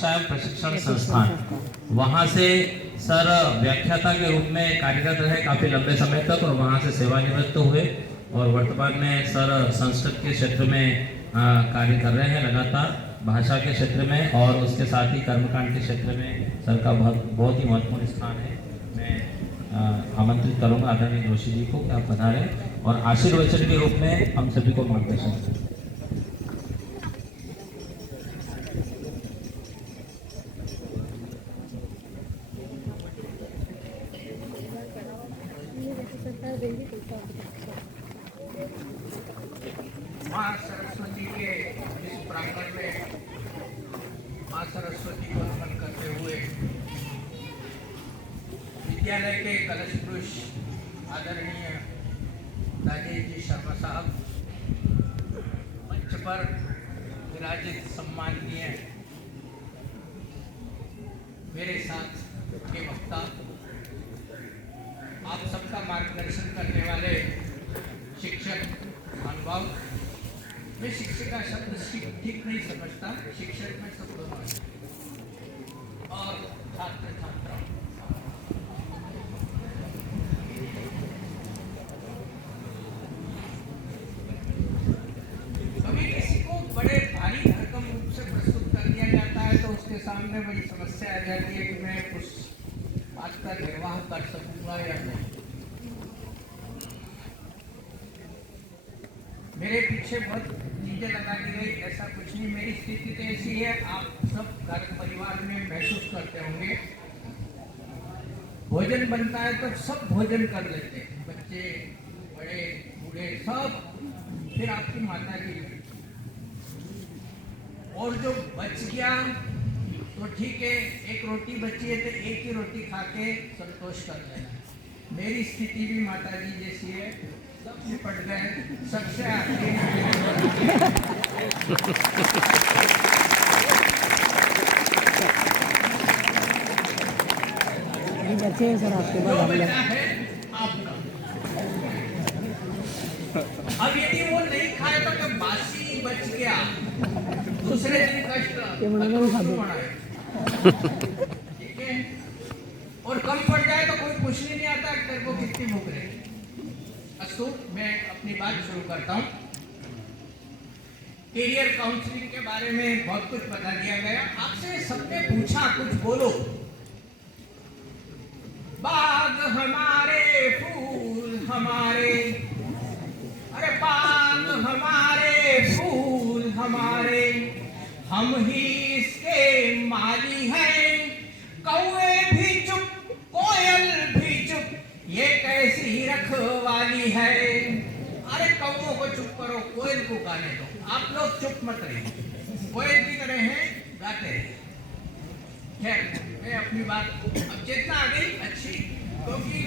शिक्षा एवं प्रशिक्षण संस्थान, वहाँ से सर व्याख्याता के रूप में कार्यरत रहे काफी लंबे समय तक और वहाँ से सेवानिवृत्त हुए और वर्तमान में सर संस्कृत के क्षेत्र में कार्य कर रहे हैं लगातार, भाषा के क्षेत्र में और उसके साथ ही कर्मकांड के क्षेत्र में सर का बहुत ही महत्वपूर्ण स्थान है। मैं आमंत्रित करूंगा आदरणीय जोशी जी को कि आप पधारें और आशीर्वचन के रूप में हम सभी को मार्गदर्शन करें। माँ सरस्वती के इस प्रांगण में माँ सरस्वती को नमन करते हुए विद्यालय के कलश पुरुष आदरणीय राजेश जी शर्मा साहब, मंच पर विराजित सम्माननीय मेरे साथ के वक्ता, आप सबका मार्गदर्शन करने वाले शिक्षक महानुभाव, मैं शिक्षिका शब्द ठीक नहीं समझता, शिक्षक में सब दोनों और छात्र छात्रा, कभी किसी को बड़े भारी भरकम रूप से प्रस्तुत कर दिया जाता है तो उसके सामने बड़ी समस्या आ जाती है कि मैं उस बात का निर्वाह कर सकूंगा या नहीं। मेरे पीछे बहुत चीजें लगा दी गई, ऐसा कुछ नहीं, मेरी स्थिति तो ऐसी है, आप सब घर परिवार में महसूस करते होंगे, भोजन बनता है तो सब भोजन कर लेते हैं, बच्चे बड़े बूढ़े सब, फिर आपकी माता जी, और जो बच गया तो ठीक है, एक रोटी बची है तो एक ही रोटी खा के संतोष कर लेना। मेरी स्थिति भी माता जी जैसी है, सब निपट गए, सबसे आगे बच्चे हैं सर आपके जो बचा है आपका। अब यदि वो नहीं खाए तो क्या बासी बच गया, दूसरे दिन कष्ट ठीक है, और कम पड़ जाए तो कोई पूछने नहीं आता तेरे को कितनी भूख रही। अस्तु, मैं अपनी बात शुरू करता हूँ। कैरियर काउंसलिंग के बारे में बहुत कुछ बता दिया गया, आपसे सबने पूछा कुछ बोलो। बाग हमारे फूल हमारे, अरे बाग हमारे फूल हमारे, हम ही इसके माली हैं, कौवे भी चुप कोयल भी चुप, ये कैसी रखवाली है। अरे कौवों को चुप करो, कोयल को गाने दो, आप लोग चुप मत रहिए, कोयल की तरह हैं गाते रहिए। खैर, मैं अपनी बात, अब चेतना आ गई अच्छी, क्योंकि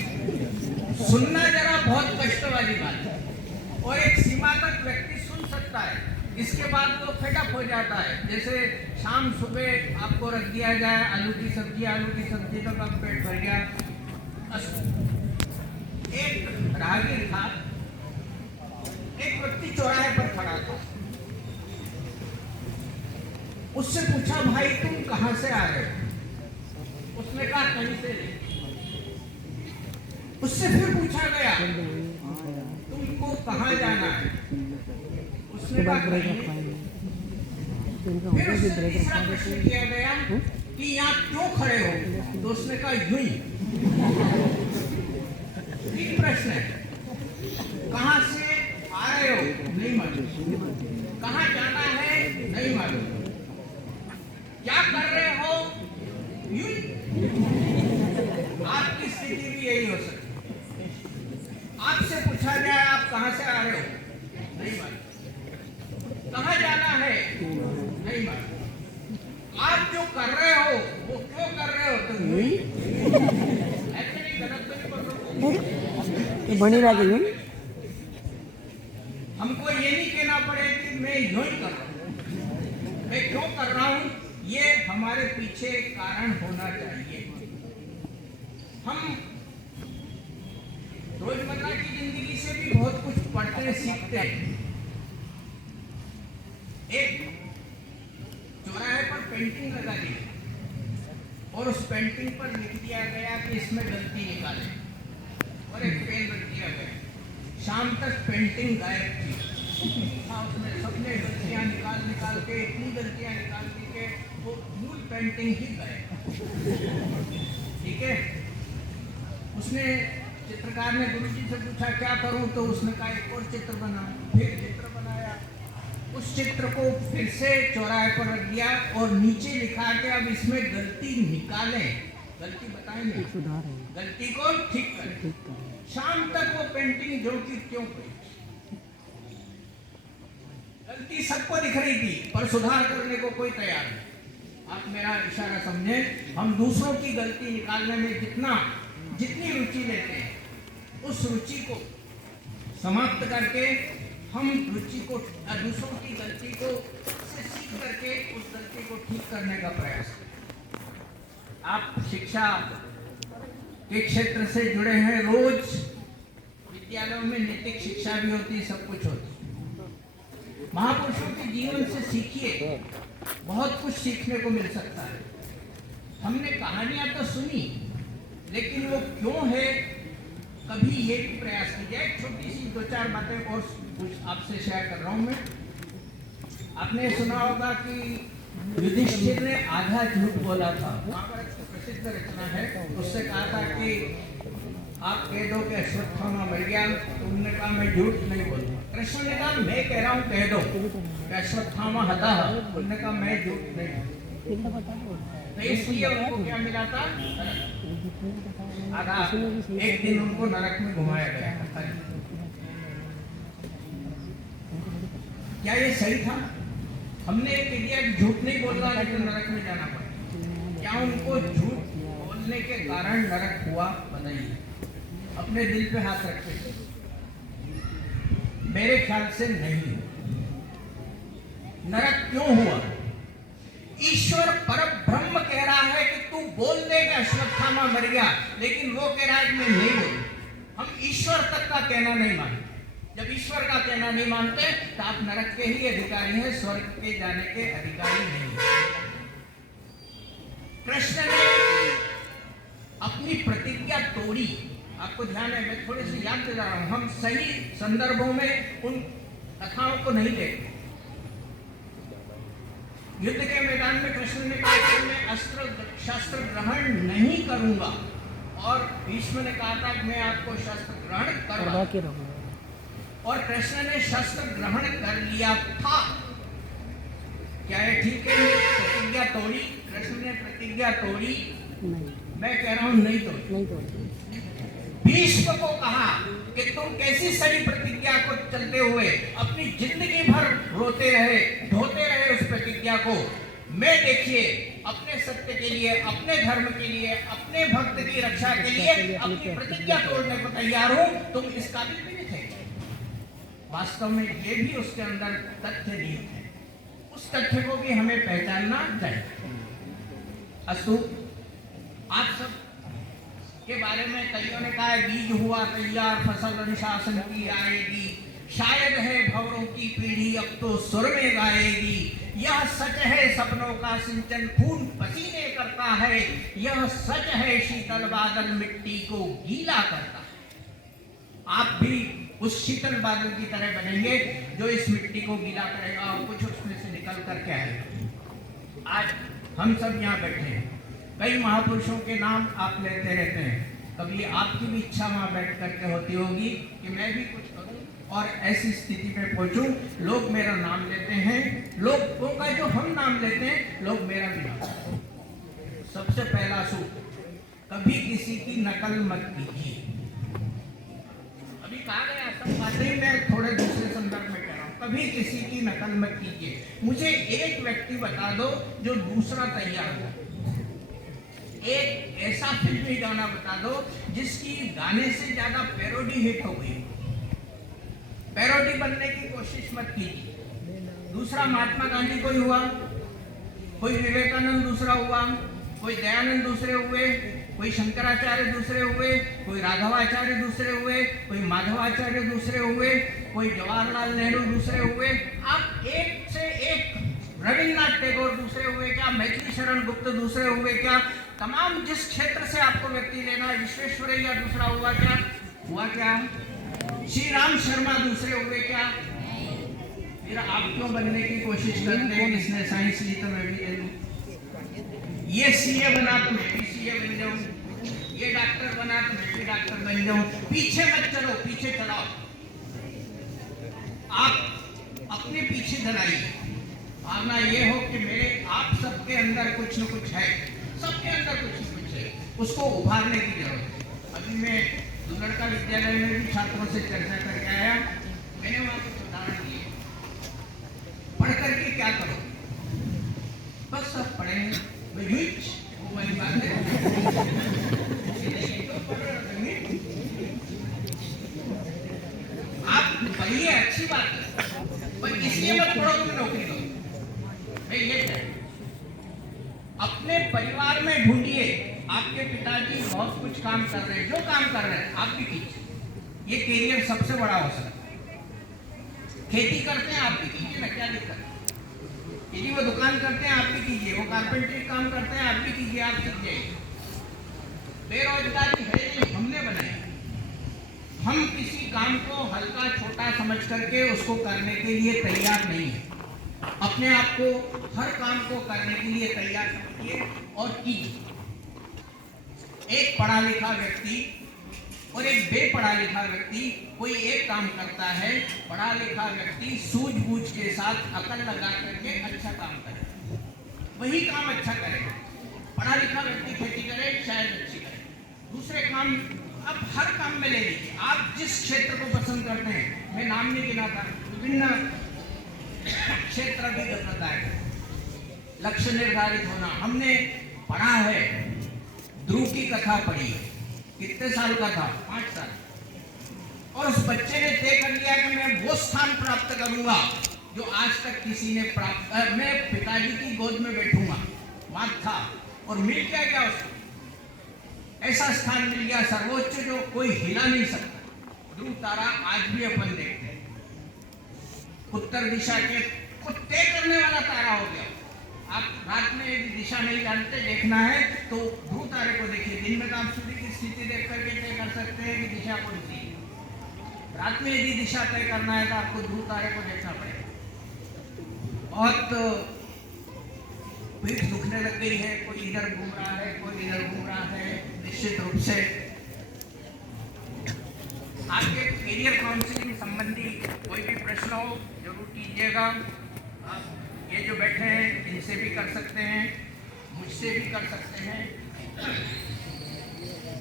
सुनना जरा बहुत कष्ट वाली बात है और एक सीमा तक व्यक्ति सुन सकता है, इसके बाद वो फेडअप हो जाता है। जैसे शाम सुबह आपको रख दिया जाए आलू की सब्जी तो कब पेट भर गया। एक राहगीर था, एक व्यक्ति चौराहे पर खड़ा था, उससे पूछा भाई तुम कहां से आ रहे हो? उसने कहा कहीं से नहीं। उससे फिर पूछा गया तुमको कहां जाना है? उसने कहा कहीं नहीं। फिर उससे तीसरा प्रश्न किया गया कि यहाँ क्यों खड़े हो? तो उसने कहा यूं ही। तीन प्रश्न है, कहां से आ रहे हो? नहीं मालूम। कहां जाना है? नहीं मालूम। क्या कर रहे हो? यूं ही। आपकी स्थिति भी यही हो सकती है, आपसे पूछा जाए आप कहां से आ रहे हो? नहीं मालूम। कहां जाना है? नहीं मालूम। आप जो कर रहे हो वो क्यों कर रहे हो? तो यूं ही। ऐसे नहीं, गलत तो नहीं बोल रहा, बनी लगी। हमको ये नहीं कहना पड़े कि मैं यूं ही कर रहा हूं, मैं क्यों कर रहा हूं, ये हमारे पीछे कारण होना चाहिए। हम रोजमर्रा की जिंदगी से भी बहुत कुछ पढ़ते सीखते हैं। एक चौराहे पर पेंटिंग लगा दी और उस पेंटिंग पर लिख दिया गया कि इसमें गलती निकालें और एक पेन रख दिया गया। शाम तक पेंटिंग गायब थी। उसमें सबने गलतियां निकाल के इतनी गलतियां निकाल दी कि वो मूल पेंटिंग ही गायब। ठीक है, उसने चित्रकार ने गुरुजी से पूछा क्या करूं, तो उसने कहा एक और चित्र बनाओ। फिर चित्र बनाया, उस चित्र को फिर से चौराहे पर रख दिया और नीचे लिखा कि अब इसमें गलती निकालें, गलती बताएंगे, सुधार है, गलती को ठीक करें। ठीक करें। शाम तक वो पेंटिंग जो की क्यों गई? गलती सबको दिख रही थी पर सुधार करने को कोई तैयार नहीं। आप मेरा इशारा समझे, हम दूसरों की गलती निकालने में जितनी रुचि लेते हैं, उस रुचि को समाप्त करके हम रुचि को दूसरों की गलती को से सीख करके उस गलती को ठीक करने का प्रयास करें। आप शिक्षा के क्षेत्र से जुड़े हैं, रोज विद्यालयों में नैतिक शिक्षा भी होती है, सब कुछ होती है। महापुरुषों के जीवन से सीखिए, बहुत कुछ सीखने को मिल सकता है। हमने कहानियां तो सुनी, लेकिन वो क्यों है, कभी ये भी प्रयास कीजिए। छोटी सी 2-4 बातें और कुछ आपसे शेयर कर रहा हूं मैं। आपने सुना होगा कि युधिष्ठिर ने आधा झूठ बोला था। महाभारत की प्रसिद्ध रचना है। उससे कहा था कि आप कह दो कि अश्वत्थामा मर गया, तो उन्होंने कहा मैं झूठ नहीं बोलूंगा। कृष्ण ने कहा मैं कह रहा हूँ कह दो कि अश्वत्थामा हता, उन्होंने कहा मैं झूठ नहीं। तो इसलिए उनको क्या मिला था? आधा। एक दिन उनको नरक में घुमाया गया। क्या ये सही था? हमने एक किया झूठ नहीं बोल रहा लेकिन नरक में जाना पड़ा। क्या उनको झूठ बोलने के कारण नरक हुआ? बताइए, अपने दिल पे हाथ रखते। मेरे ख्याल से नहीं। नरक क्यों हुआ? ईश्वर परब्रह्म कह रहा है कि तू बोल दे कि अश्वत्थामा मर गया, लेकिन वो कह रहा है कि मैं नहीं बोलूं। हम ईश्वर तक का कहना नहीं मानते। जब ईश्वर का कहना नहीं मानते तो आप नरक के ही अधिकारी हैं, स्वर्ग के जाने के अधिकारी नहीं। कृष्ण ने अपनी प्रतिज्ञा तोड़ी। आपको ध्यान है, मैं थोड़ी सी याद दिला रहा हूं। हम सही संदर्भों में उन कथाओं को नहीं देखते। युद्ध के मैदान में कृष्ण ने कहा कि मैं अस्त्र शस्त्र ग्रहण नहीं करूंगा, और भीष्म ने कहा था कि मैं आपको शस्त्र ग्रहण करूंगा, और कृष्ण ने शस्त्र ग्रहण कर लिया था। क्या है ठीक है? प्रतिज्ञा तोड़ी, कृष्ण ने प्रतिज्ञा तोड़ी? मैं कह रहा हूं नहीं तोड़ी। भीष्म को कहा कि तुम कैसी सही प्रतिज्ञा को चलते हुए अपनी जिंदगी भर रोते रहे, ढोते रहे उस प्रतिज्ञा को। मैं देखिए अपने सत्य के लिए, अपने धर्म के लिए, अपने भक्त की रक्षा के लिए अपनी प्रतिज्ञा तोड़ने को तैयार हूं, तुम इस काबिल भी नहीं थे। वास्तव में ये भी उसके अंदर तथ्य नहीं है। उस तथ्य को भी हमें पहचानना चाहिए। अस्तु, आप सब के बारे में कईयों ने कहा बीज हुआ तैयार, फसल अनुशासन की आएगी, शायद है भंवरों की पीढ़ी अब तो सुर में गाएगी। यह सच है सपनों का सिंचन खून पसीने करता है, यह सच है शीतल बादल मिट्टी को गीला करता है। आप भी उस शीतल बादल की तरह बनेंगे जो इस मिट्टी को गीला करेगा और कुछ उसमें से निकल कर के आएगा। आज हम सब यहाँ बैठे हैं, कई महापुरुषों के नाम आप लेते रहते हैं। कभी आपकी भी इच्छा वहाँ बैठ करके होती होगी कि मैं भी कुछ करूं और ऐसी स्थिति में पहुंचूं। लोग मेरा नाम लेते हैं, लोगों का जो हम नाम लेते हैं, लोग मेरा भी नाम लेते हैं। सबसे पहला सूत्र, कभी किसी की नकल मत कीजिए। अभी कहा गया सब बातें मैं थोड़े दूसरे संदर्भ में कह रहा हूँ। कभी किसी की नकल मत कीजिए। मुझे एक व्यक्ति बता दो जो दूसरा तैयार हो। एक ऐसा फिल्मी गाना बता दो जिसकी गाने से ज्यादा पैरोडी हिट हो गई। पैरोडी बनने की कोशिश मत कीजिए। दूसरा महात्मा गांधी कोई हुआ, कोई विवेकानंद दूसरा हुआ, कोई दयानंद दूसरे हुए, कोई शंकराचार्य दूसरे हुए, कोई राघवाचार्य दूसरे हुए, कोई माधवाचार्य दूसरे हुए, कोई जवाहरलाल नेहरू दूसरे हुए। आप एक से एक रविन्द्रनाथ टैगोर दूसरे हुए क्या, मैथिली शरण गुप्त दूसरे हुए क्या, तमाम जिस क्षेत्र से आपको व्यक्ति लेना है, विश्वेश्वरैया दूसरा हुआ क्या, श्री राम शर्मा दूसरे हुए क्या। फिर आप क्यों बनने की कोशिश करते हैं? इसने साइंस ली तो मैं भी ले लूं, ये सीए बना तो मैं भी सीए बन जाऊं, ये डॉक्टर बना तो मैं भी डॉक्टर बन जाऊं। पीछे मत चलो, पीछे चलाओ, आप अपने पीछे चलाइए। भावना ये हो कि मेरे आप सबके अंदर कुछ न कुछ है, सबके अंदर कुछ न कुछ है, उसको उभारने की जरूरत है। अभी मैं लड़का विद्यालय में भी छात्रों से चर्चा करके आया, मैंने वहां कुछ उदाहरण दिए। पढ़ करके क्या करो? बस सब पढ़ेंगे, वो वाली बात है। आप पढ़िए, अच्छी बात है, पर इसलिए मत पढ़ो कि नौकरी करो। मैं ये अपने परिवार में ढूंढिए, आपके पिताजी बहुत कुछ काम कर रहे हैं, जो काम कर रहे हैं आप भी कीजिए, ये कैरियर सबसे बड़ा हो सकता है। खेती करते हैं आप भी कीजिए ना, क्या दिक्कत है? यदि वो दुकान करते हैं आप भी कीजिए, वो कारपेंटरी काम करते हैं आप भी कीजिए, आप सीख जाइए। बेरोजगारी है नहीं, हमने बनाई। हम किसी काम को हल्का छोटा समझ करके उसको करने के लिए तैयार नहीं है। अपने आप को हर काम को करने के लिए तैयार समझिए और कीजिए। एक पढ़ा लिखा व्यक्ति और एक बेपढ़ा लिखा व्यक्ति कोई एक काम करता है, पढ़ा लिखा व्यक्ति सूझबूझ के साथ अकल लगा करके अच्छा काम करे, वही काम अच्छा करेगा। पढ़ा लिखा व्यक्ति खेती करे, शायद अच्छी करे, दूसरे काम आप हर काम में ले लीजिए। आप जिस क्षेत्र को पसंद करते हैं, मैं नाम नहीं गिनाता, विभिन्न क्षेत्र भी गलत आएगा। लक्ष्य निर्धारित होना, हमने पढ़ा है, ध्रुव की कथा पढ़ी, कितने साल का था? 5 साल, और उस बच्चे ने तय कर लिया कि मैं वो स्थान प्राप्त करूंगा जो आज तक किसी ने प्राप्त, मैं पिताजी की गोद में बैठूंगा, बात था, और मिल क्या उसको? ऐसा स्थान मिल गया सर्वोच्च जो कोई हिला नहीं सकता। ध्रुव तारा आज भी अपन देखते हैं, उत्तर दिशा के को तय करने वाला तारा हो गया। आप रात में यदि दिशा नहीं जानते, देखना है तो ध्रुव तारे को देखिए। दिन में तो आप सूर्य की स्थिति देख करके तय कर सकते हैं कि दिशा कौन सी है। रात में यदि दिशा तय करना है तो आपको ध्रुव तारे को देखना पड़ेगा। बहुत पीठ दुखने लग गई है, कोई इधर घूम रहा है, कोई इधर घूम रहा है, निश्चित रूप से आपके करियर काउंसलिंग संबंधी कोई भी प्रश्न हो जरूर कीजिएगा। आप ये जो बैठे हैं इनसे भी कर सकते हैं, मुझसे भी कर सकते हैं।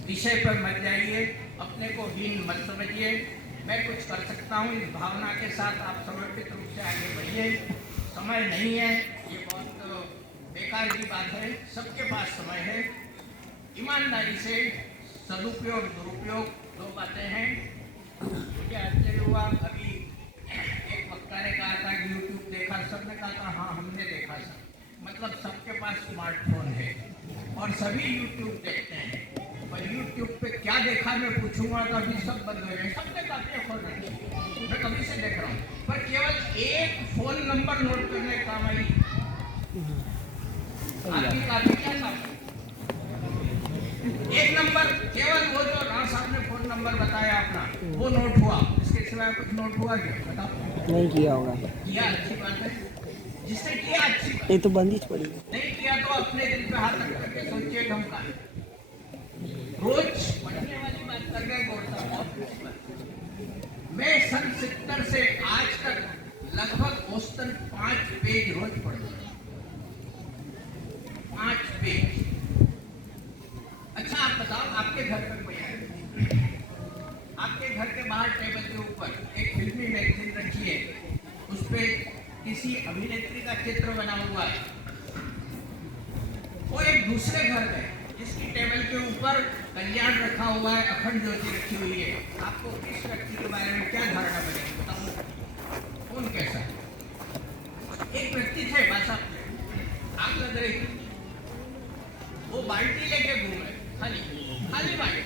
विषय पर मत जाइए, अपने को हीन मत समझिए, मैं कुछ कर सकता हूँ, इस भावना के साथ आप समर्पित रूप से आगे बढ़िए। समय नहीं है, ये बहुत बेकार की बात है, सबके पास समय है। ईमानदारी से सदुपयोग दुरुपयोग दो बातें हैं। मुझे आश्चर्य हुआ, अभी एक वक्ता ने कहा था कि यूट्यूब देखा, सबने कहा था हाँ हमने देखा सर, मतलब सबके पास स्मार्टफोन है और सभी यूट्यूब देखते हैं। पर यूट्यूब पे क्या देखा मैं पूछूंगा तो अभी सब बंद हो गए, सबने काफी खोल रखी, मैं कभी से देख रहा हूँ, पर केवल एक फोन नंबर नोट करने का काम आई। आपकी काफी क्या काम है? एक नंबर, केवल वो जो राम साहब ने फोन नंबर बताया अपना, वो नोट हुआ, इसके सिवाय कुछ नोट हुआ क्या? बताओ। नहीं किया होगा। किया, अच्छी बात है, जिसने किया अच्छी बात। ये तो बंदिश पड़ी। नहीं किया तो अपने दिल पे हाथ रख करके सोचिए ढंग का। रोज पढ़ने वाली बात कर गए गौर साहब, बहुत अच्छी बात। मैं सन 70 से आज तक लगभग औसतन 5 पेज रोज पढ़ता हूँ, 5 पेज। अच्छा आप बताओ, आपके घर पर कोई है? आपके घर के बाहर टेबल के ऊपर एक फिल्मी मैगजीन रखी है, उस पे किसी अभिनेत्री का चित्र बना हुआ है, और एक दूसरे घर में जिसकी टेबल के ऊपर कल्याण रखा हुआ है, अखंड ज्योति रखी हुई है। आपको किस व्यक्ति के बारे में क्या धारणा बनेगी? बताओ कौन कैसा है? एक व्यक्ति थे बासा, आग लग रही थी, वो बाल्टी लेके घूम रहे, खाली बाल्टी।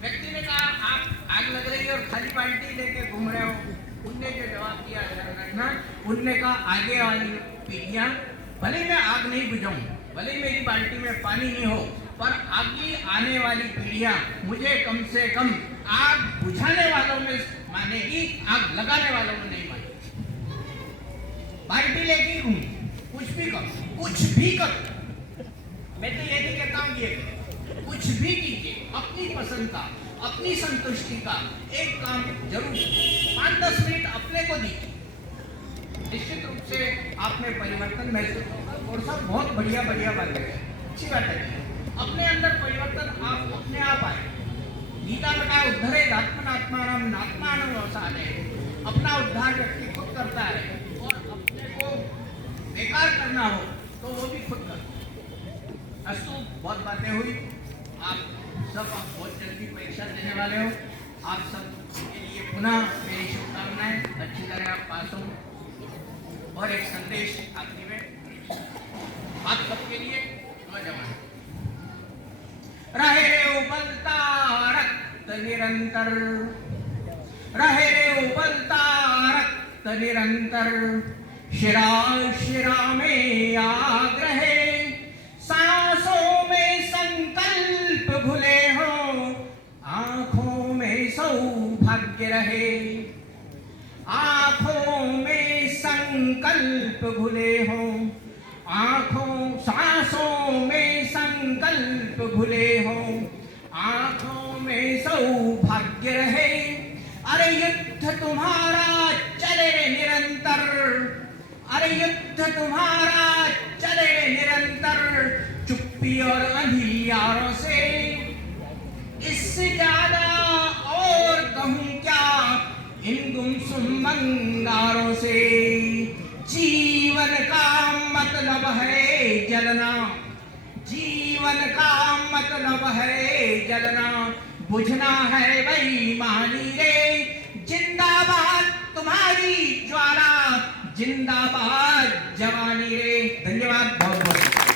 व्यक्ति ने कहा आप आग लग रही है और खाली बाल्टी लेके घूम रहे हो। उनने जो जवाब दिया ध्यान रखना, उनने कहा आगे वाली पीढ़ियां, भले मैं आग नहीं बुझाऊं, भले मेरी बाल्टी में पानी नहीं हो, पर आगे आने वाली पीढ़ियां मुझे कम से कम आग बुझाने वालों में मानेगी, आग लगाने वालों में नहीं मानेगी। बाल्टी लेके घूम, कुछ भी करो, कुछ भी करो, मैं तो ये नहीं कहता हूं ये कुछ भी कीजिए, अपनी पसंद का, अपनी संतुष्टि का एक काम जरूर 5-10 मिनट अपने को दीजिए, निश्चित रूप से आप में परिवर्तन महसूस होगा। और सब बहुत बढ़िया बढ़िया बात है, अच्छी बात है। अपने अंदर परिवर्तन आप अपने आप आए। गीता में कहा उद्धरे आत्मनात्मानम नात्मानम अवसाने, अपना उद्धार व्यक्ति खुद करता है, और अपने को बेकार करना हो तो वो भी खुद करता है। अस्तु, बहुत बातें हुई। आप सब बहुत जल्दी परीक्षा देने वाले हो, आप सब के लिए पुनः मेरी शुभकामनाएं, अच्छी तरह आप पास हो। और एक संदेश आखिरी में आप सबके लिए, नौजवान रहे रे उबलता रक्त निरंतर, रहे रे उबलता रक्त निरंतर, शिरा शिरा में आग रहे, सांसों में संकल्प घुले हो, आंखों में सौभाग्य रहे, आंखों में संकल्प घुले हो, सांसों में संकल्प घुले हो, आंखों में सौभाग्य रहे। अरे युद्ध तुम्हारा चले निरंतर, अरे युद्ध तुम्हारा चले निरंतर, चुप्पी और अंधियारों से, इससे ज्यादा और कहूं क्या इन गुमसुम अंगारों से। जीवन का मतलब है जलना, जीवन का मतलब है जलना, बुझना है बेईमानी रे, जिंदाबाद तुम्हारी ज्वाला, जिंदाबाद जवानी रे। धन्यवाद, बहुत बहुत।